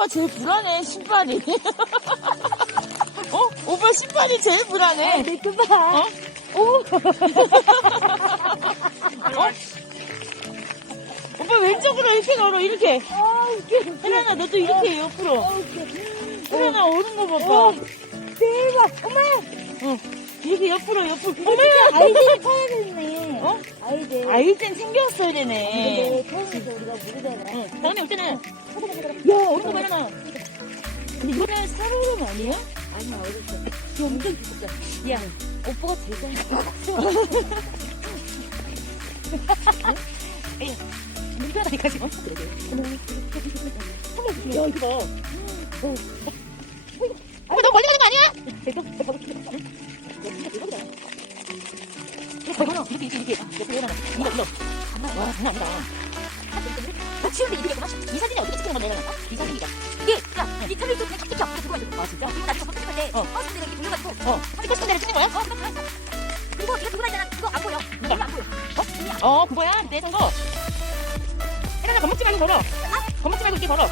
오빠, 제일 불안해, 신발이. 어? 오빠 신발이 제일 불안해. 내 봐. 어? 오. 오빠 왼쪽으로 이렇게 걸어, 이렇게. 아, 웃겨. 혜란아, 너도 이렇게 해, 옆으로. 아, 웃겨. 혜란아, 오는 거 어, 봐봐. 대박. 엄마. 어. 이렇게 옆으로, 옆으로. 어머! 아이들 타야겠네. 어? 아이들. 아일 땐 챙겼어야 되네. 근데 우리가 모르잖아. 응. 다음에 올 때는, 야, 거 봐라. 근데 이거는 사로름 아니야? 아니야, 어렸어. 엄청 귀엽다. 야, 오빠가 제일 잘했어. 에이, 문자다니까 지금. 야, 이거 봐. 어. 너무 멀리 가는 거 아니야? 걸어. 이렇게, 이렇게, 이렇게. 옆에 열어놔. 이거, 이거. 와, 장난 아니다. 나 치운데 이렇게 했구나. 이 사진이 어떻게 찍히는 건데, 내가? 이 사진이다. 이게, 야, 이 텔레비전 그냥 탁 찍혀. 그거 해줘. 아, 진짜? 그리고 나중에 버튼 찍을 때, 어. 버스 이렇게 돌려가지고, 어. 찍고 싶은 대로 찍는 거야? 어, 그거 들어있어. 그리고 이거 들고 다니잖아. 그거 안 보여. 이거 안 보여. 어? 아니야. 어, 그거야. 내 선거. 혜란아, 겁먹지 말고 걸어. 겁먹지 말고 이렇게 걸어.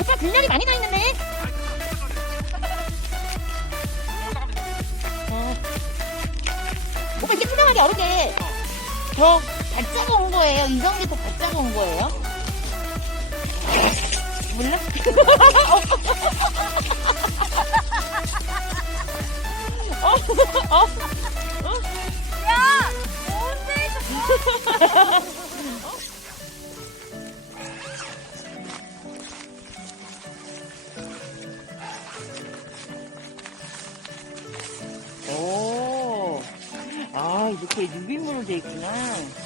오빠 분량이 많이 나 있는데. 투명하게 어렵게 더 받자고 온 거예요. 더 받자고 온 거예요. 몰라? 어, 어, 어. 야! 뭔데. 아, 이렇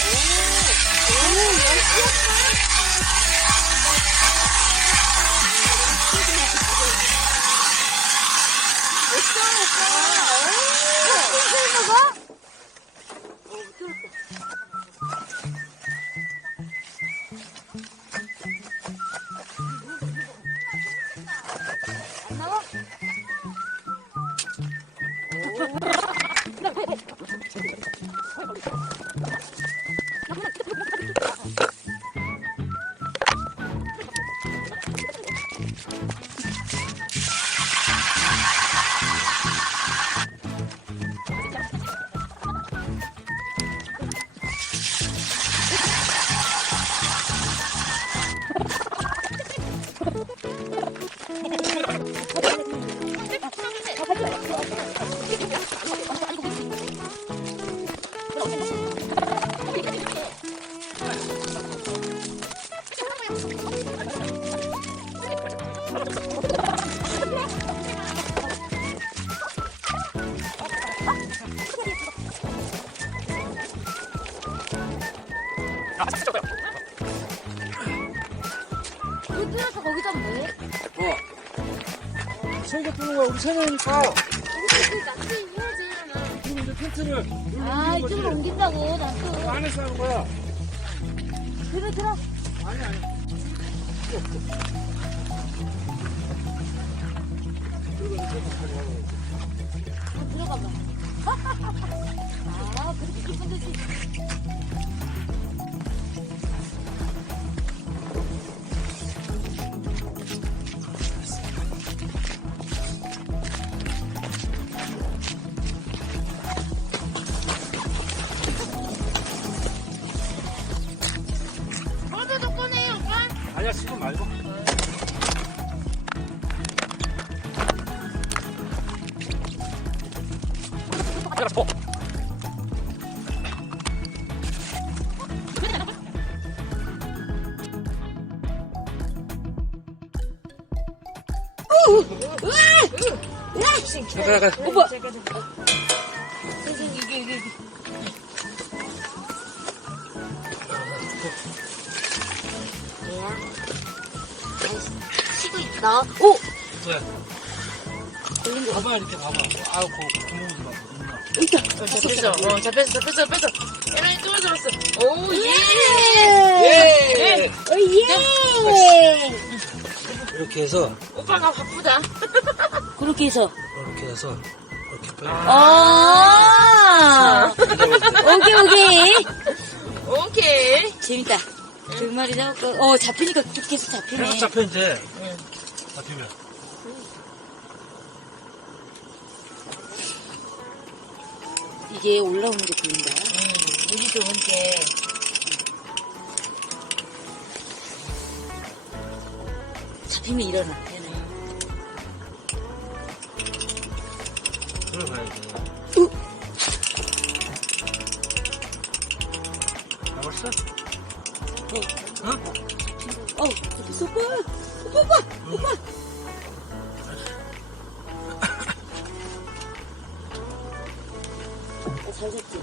지. 지금 이제 텐트를 아, 이쪽으로 옮긴다고, 낚시. 안에서 하는 거야. 그래, 들어. 아니, 아니. 들어가 봐. 아, 그렇게 기분 되지. 가, 가, 가. 오빠. 얘야. 쉬고 있어. 오! 왜? 걸린 거. 봐봐, 이렇게 봐봐. 아우, 그 구멍 좀 봐봐. 잡혔어. 어, 잡혔어, 잡혔어, 잡혔어. 에라이 또 잡았어. 오, 예. 예! 오, 예! 이렇게 해서, 오빠가 바쁘다. 그렇게 해서. 이렇게 해서, 이렇게 빼. 아! 오케이, 오케이. 오케이. 재밌다. 두 마리 잡았고, 어, 잡히니까 계속 잡히네. 계속 잡혀, 이제. 응. 잡히면. 이게 올라오는 게 보인다. 음, 우리 좋은 게. 잡히면 일어나. 얘는. 들어가야 돼. 잡았어? 어? 어, 잡혔어, 오빠. 오빠, 오빠, 오빠. 잘 잡지?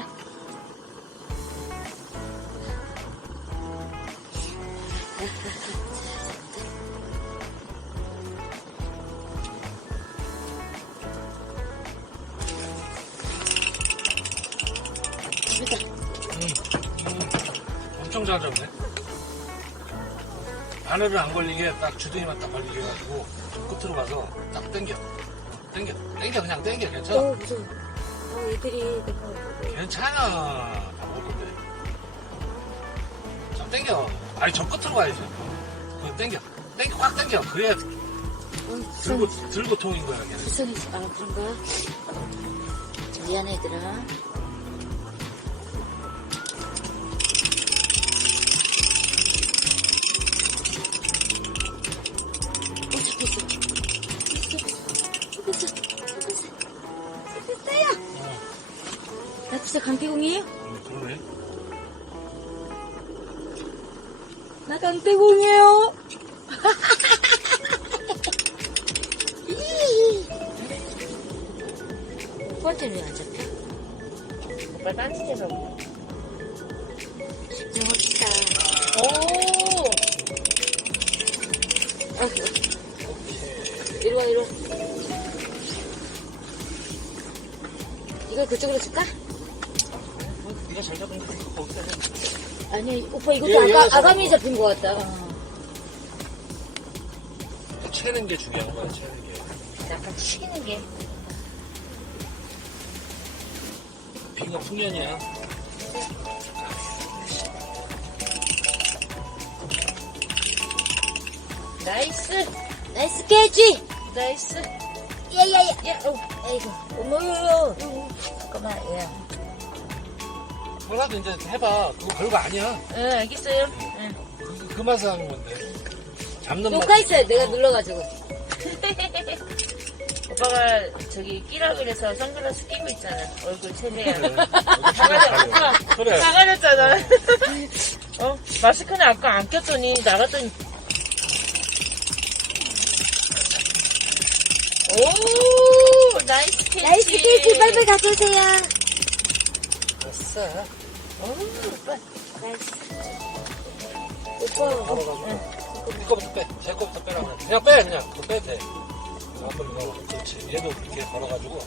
재밌다. 엄청 잘 잡네. 바늘을 안 걸리게 딱 주둥이만 딱 걸리게 해가지고 저 끝으로 가서 딱 당겨. 당겨. 당겨 그냥 당겨. 괜찮아. 어, 무서워. 어, 애들이. 괜찮아. 다 먹을 건데. 좀 당겨. 아니 저 끝으로 가야지. 그거 당겨. 당겨 확 당겨. 그래야 어, 들고 들고 통인 거야. 걔는. 부산이, 아, 그런가? 미안해, 얘들아. 강태공이에요? 음, 그러네. 나 강태공이에요. 오빠한테는 왜안 잡혀? 오빠 딴짓 해서. 집중합시다. 오! 아, 이리 와, 이리 와. 이걸 그쪽으로 줄까? 네가 잘 잡으니까 거기다 해. 아니, 오빠 이것도 얘, 아가, 얘가 아가미 잡힌 것 같다. 어. 채는 게 중요한 거야. 채는 게. 약간 치기는 게. 빙어 풍년이야. 나이스! 나이스 캐치! 나이스! 야야야! 야, 어, 아이고, 어머요. 잠깐만, 야. 뭐라도 이제 해봐. 그거 별거 아니야. 응, 알겠어요. 응. 그, 그 맛을 하는 건데. 잡는 맛. 녹화했어요, 내가 눌러가지고. 오빠가 저기 끼라 그래서 선글라스 끼고 있잖아. 얼굴 최대한. 여기 가려. 그래. 나가렸잖아. 어? 마스크는 아까 안 꼈더니 나갔더니 오, 나이스 캐치. 나이스 케이크 빨리 가져오세요. 됐어. 오, 오빠. 나이스. 오빠. 바로 가면. 이거부터 빼. 제 거부터 빼라 그래. 그냥 빼, 그냥. 그거 빼도 돼. 한번 이거. 그렇지. 얘도 이렇게 걸어가지고.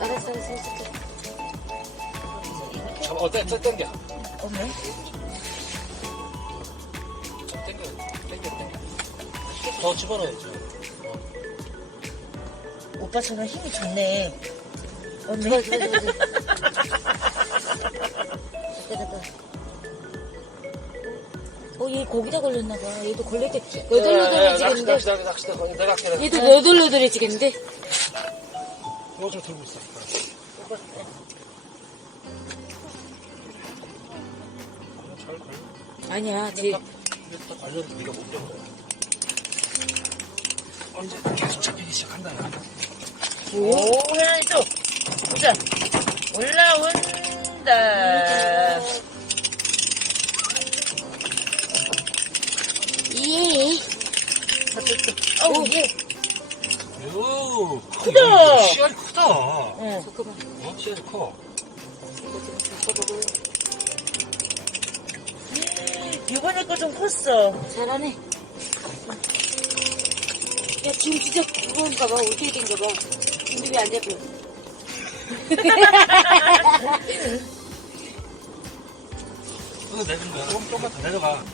알았어, 알았어, 알았어. 잡아. 어, 땡, 땡, 땡겨. 어머. 좀 땡겨. 땡겨, 땡겨. 더 집어넣어야지. 오빠 처럼 힘이 좋네. 어머. 됐다. 어, 얘 거기다 걸렸나봐. 얘도 걸릴 때 너덜너덜해지겠는데? 낚시다, 낚시다, 낚시다. 거기 내가 할게, 내가. 얘도 너덜너덜해지겠는데? 이거 좀 들고 있어. 잘 걸려. 아니야, 쟤. 딱 못. 언제 계속 잡히기 시작한다. 야. 오, 또. 보자. 올라온다. 이. 어우, 얘. 오, 크다. 씨알이 크다. 어, 응. 잠깐만. 씨알이 커. 좀. 이번에 거 좀 컸어. 잘하네. 야, 지금 진짜 그건가 봐. 올케이 된가 봐. 왜안 잡혀? 거야. 조금, 조금만 더 내려가.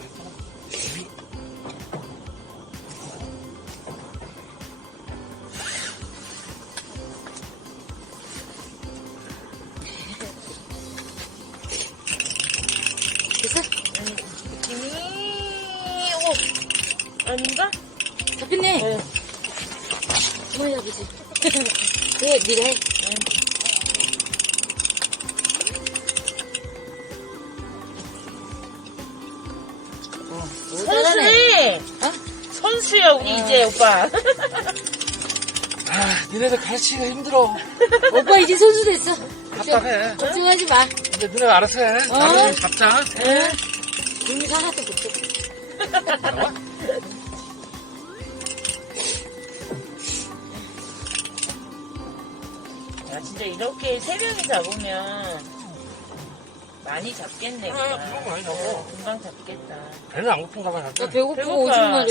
잡혔네. 응. 그만이 잡으지. 그래, 니가 해. 어, 오, 잘하네. 선수네. 어? 선수야, 우리 어. 이제 오빠. 아, 니네들 가르치기가 힘들어. 오빠 이제 선수 됐어. 답답해. 걱정하지 마. 근데 너네가 알아서 해. 어? 나는 좀 잡자. 응. 종류가 하나도 못 줘. 이렇게 세 명이 잡으면 많이 잡겠네. 그래, 그냥. 금방 많이 잡아. 어, 금방 잡겠다. 배는 안 고픈가 봐, 나 나도. 배고프고 배고파. 오줌 마려.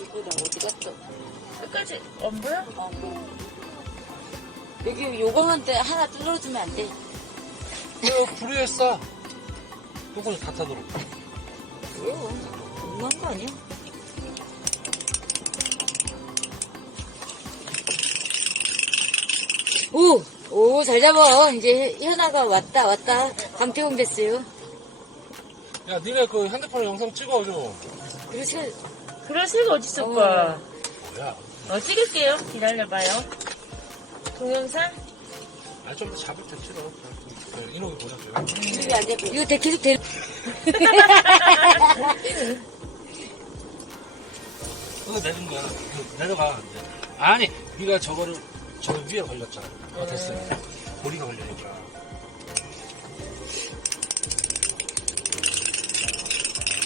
이거 나 어디 갔어? 끝까지 안 보여? 아, 뭐. 여기 요강한테 하나 뚫어주면 안 돼. 이거 불의했어. 요거는 다 타도록. 왜요? 너무한 거 아니야? 오! 오, 잘 잡아. 이제 현아가 왔다, 왔다. 강태공 됐어요. 야, 니네 그 핸드폰에 영상 찍어줘. 그렇지. 그럴 새가 어딨어, 어. 오빠. 뭐야? 어, 찍을게요. 기다려봐요. 동영상? 아, 좀더 잡을 때 찍어. 그, 이놈이 안 잡혀. 이거 대- 계속 되 그거 내준 거야. 이거 내려가. 아니, 네가 저거를 저 위에 걸렸잖아. 어, 됐어. 고리가 걸리니까.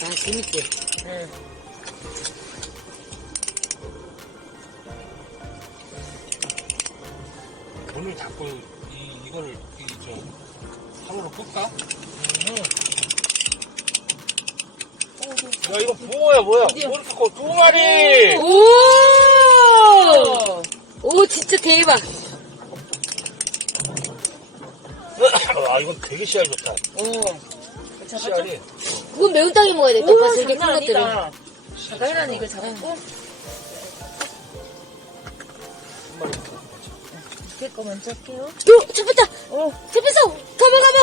아, 재밌지? 응. 오늘 자꾸 이, 이거를, 이, 저, 상으로 끌까? 응. 야, 이거 붕어야, 뭐야? 뭐 이렇게 커? 두 마리! 오! 오, 진짜 대박. 아, 이건 되게 씨알 좋다. 오. 잡았죠? 씨알이. 그건 매운탕에 먹어야 돼. 오, 떡 봤을 때 장난 큰 것들은. 혜란이 이거 잡고, 밑에 거 먼저 할게요. 요! 잡혔다! 오. 잡혔어! 가봐, 가봐!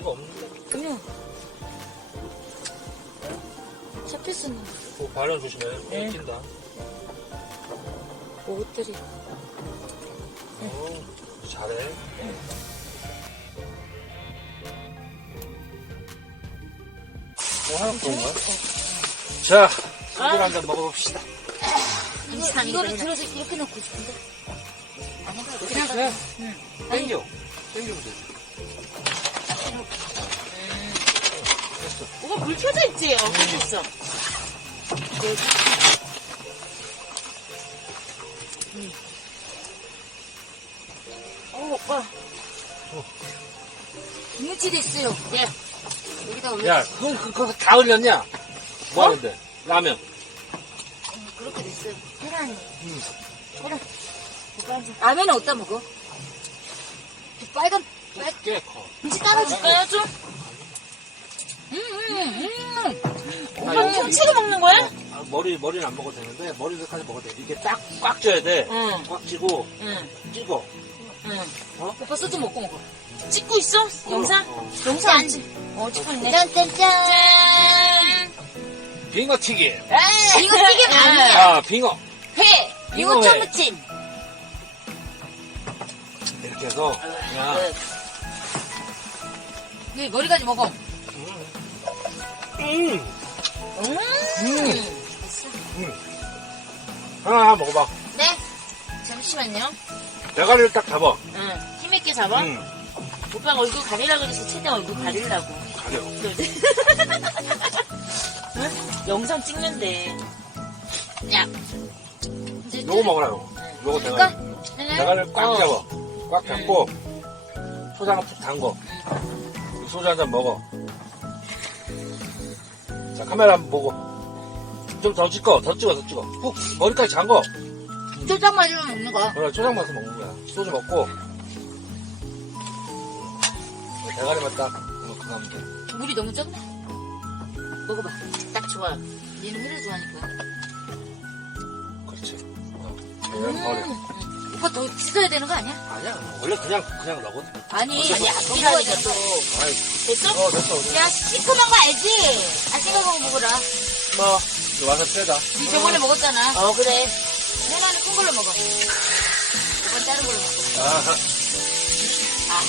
이거 없는데? 그냥. 잡혔어, 나. 그 발열 조심해. 네. 낀다. 옷들이. 어, 잘해. 뭐 하는 건가? 자, 소주 한잔 먹어봅시다. 이거, 이거를 들어서 이렇게 놓고 싶은데. 그냥 그래. 땡겨. 땡겨도 돼. 켰어. 오빠 불 켜져 있지? 어, 켜져 있어. 네. 음. 어, 오빠. 김치도 있어요. 예. 여기다 올려. 야, 그거, 그거, 그거 다 흘렸냐? 뭐 하는데? 라면. 그렇게 됐어요. 계란이. 음. 계란. 라면은 어디다 먹어? 그 빨간, 빨, 꽤 커. 김치 따라줄까요, 좀? 음, 음, 음. 오빠 김치로 먹는 거야? 아, 머리, 머리는 안 먹어도 되는데, 머리까지 먹어도 돼. 이게 딱, 꽉 쪄야 돼. 응, 꽉 찌고, 응, 찍어. 응. 오빠 소주 먹고 먹어. 찍고 있어? 영상? 어. 영상 안 찍. 어, 찍고 있네. 짠짠짠. 짠! 빙어 튀김. 이거 튀김 아니야. 아, 빙어. 회. 이거 빙어 회. 참무침. 이렇게 해서, 그냥, 네. 네, 머리까지 먹어. 음, 음. 음. 하나 먹어봐. 네. 잠시만요. 대가리를 딱 잡아. 응. 힘있게 잡아. 음, 오빠가 얼굴 가리라 그래서 최대한 얼굴 가리려고. 가려. 응? 영상 찍는데. 야. 요거 먹어라, 요거. 요거 대가리. 대가리를 꽉 어. 잡아. 꽉 잡고, 소장을 푹 담궈. 소주 한 잔 먹어. 자, 카메라 한번 보고. 좀 더 찍어, 더 찍어, 더 찍어. 푹, 머리까지 잠궈. 초장 맞으면 먹는 거야. 그래, 초장 맛서 먹는 거야. 소주 먹고. 대가리만 딱, 그거 하면 돼. 물이 너무 적네. 먹어봐. 딱 좋아. 얘는 회를 좋아하니까. 그렇지. 어. 그냥 버려. 오빠 더 씻어야 되는 거 아니야? 아니야, 원래 그냥, 그냥 넣거든. 아니, 아니, 좋아하니까. 또. 아이, 됐어? 어. 됐어. 야, 시큼한 거 알지? 아, 싱거운 거 먹어라. 뭐. 이거 와서 빼다. 니 저번에 먹었잖아. 어, 그래. 하나는 큰 걸로 먹어. 이건 다른 걸로 먹어. 아,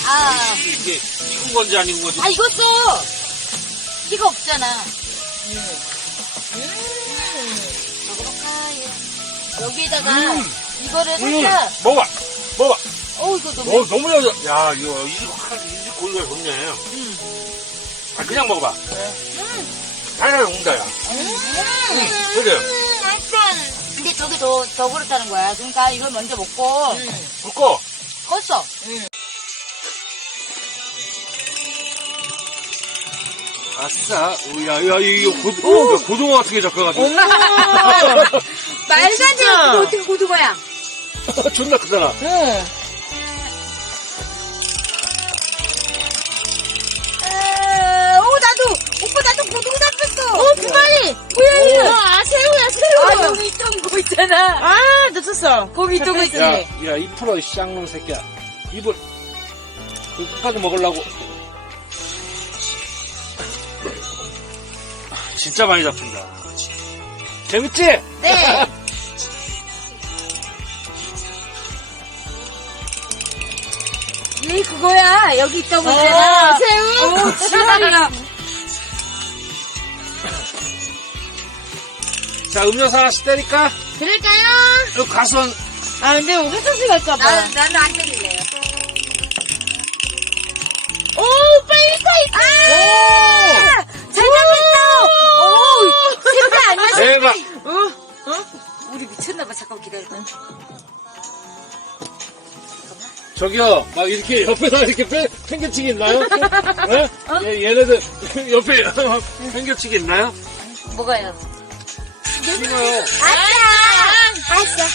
아하. 이게 익은 건지 안 익은 건지. 아, 이것도 피가 없잖아. 음. 먹어볼까요? 여기에다가 음. 이거를 음, 살짝, 먹어봐. 먹어봐. 어우, 이거 너무. 어, 너무 잘, 야, 이거, 이거, 이 고기가 좋네. 음. 아, 그냥 먹어봐. 음. 달달 먹는다, 야. 음. 그래. 근데 저게 더, 더 그렇다는 거야. 그러니까 이걸 먼저 먹고, 음. 굽고. 껐어. 아싸. 오, 야, 야, 이거 고, 오, 고등어 같은 게 잡혀가지고. 말도 안 돼. 이거 어떻게 고등어야? 존나 크잖아. 응. 에, 오, 나도! 오빠, 나도 고등어 잡혔어! 어, 두 마리! 뭐야, 이거? 아, 새우야, 새우! 아, 여기 있던 거 있잖아. 아, 놓쳤어. 거기 있던 거 야, 있지? 야, 이 풀어, 이 쌍놈 새끼야. 입을, 그 끝까지 먹으려고. 아, 진짜 많이 잡힌다. 재밌지? 네. 이 그거야. 여기 있던 거 있잖아. 어, 새우? 오, 지랄이야. 자, 음료수 하나씩 때릴까? 그럴까요? 이거 가수원, 아, 근데 회사씨 갈까봐. 나, 나는 안 때릴래요. 오, 빨리 타 있다! 아! 잘 잡혔어! 오! 실패 아니야? 내가, 어? 어? 우리 미쳤나봐. 잠깐 기다려봐. 저기요, 막 이렇게 옆에서 이렇게 팽, 팽개치기 있나요? 네? 얘, 얘네들 옆에 팽개치기 있나요? 뭐가요? 이거요. 아싸! 아싸!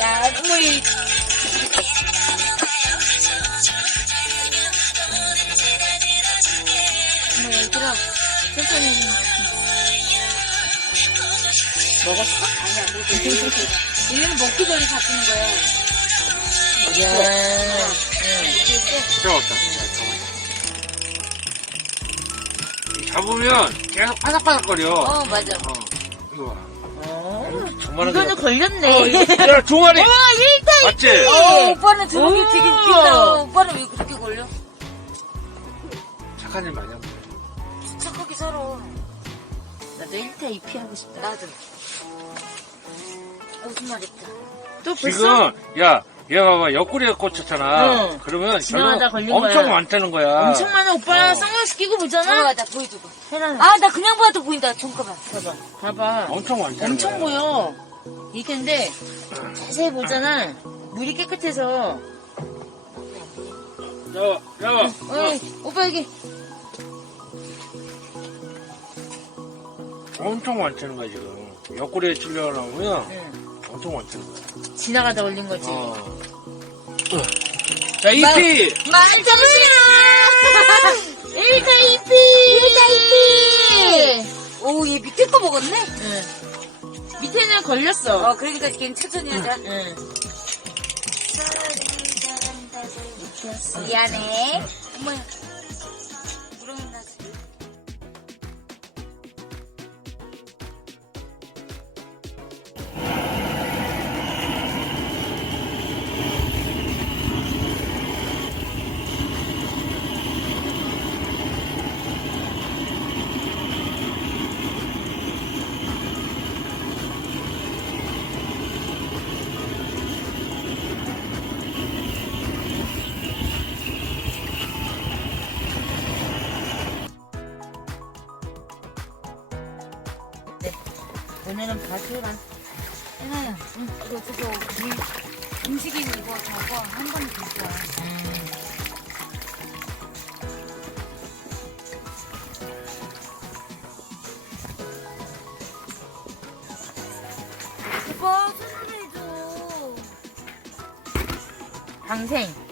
야, 우리. 뭐, 얘들아, 천천히. 먹었어? 아니, 안 먹었어. 얘는 먹기 전에 잡히는 거야. 야. 이렇게 잡았다. 잡으면 계속 파삭파삭거려. 어, 맞아. 어, 이거 봐. 어. 정말 이거는 걸렸네. 어, 이거, 야, 종아리! 와, 1타 맞지? 어, 오빠는 저렇게 오. 되게 웃긴다. 오빠는 왜 그렇게 걸려? 착한 일 많이 하고. 착하게 살아. 나도 1타 2피 하고 싶다. 나도. 무슨 말 했다. 또 벌써? 지금, 야, 얘 봐봐 옆구리에 꽂혔잖아. 응. 그러면 지나가다 결국 걸린 엄청 거야. 많다는 거야. 엄청 많아 오빠 어. 선글라스 끼고 보잖아 잠깐만, 나 보여줘봐. 해라 아, 나 그냥 봐도 보인다. 잠깐만. 봐봐 봐봐 엄청 많다는 엄청 거야. 보여 이렇게인데 자세히 보잖아 물이 깨끗해서 잡아, 잡아. 어이 오빠 여기 엄청 많다는 거야 지금. 옆구리에 찔려나오면 응. 엄청 많다는 거야. 지나가다 걸린 거지 어. 자, 이피 만점이야 1타 2피 1타 2피 오, 얘 밑에 거 먹었네? 응. 밑에는 걸렸어 어, 그러니까 걔는 천천히 하자. 응. 미안해. 바스랑 해나야, 응, 너 저거 물 움직임 이거 저거 한 번에 줄 거야. 오빠, 손좀 해줘. 방생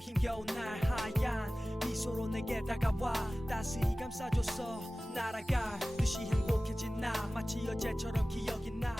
힘겨운 날 하얀 미소로 내게 다가와 따스히 감싸줘서 날아갈 듯이 행복해진 나 마치 어제처럼 기억이 나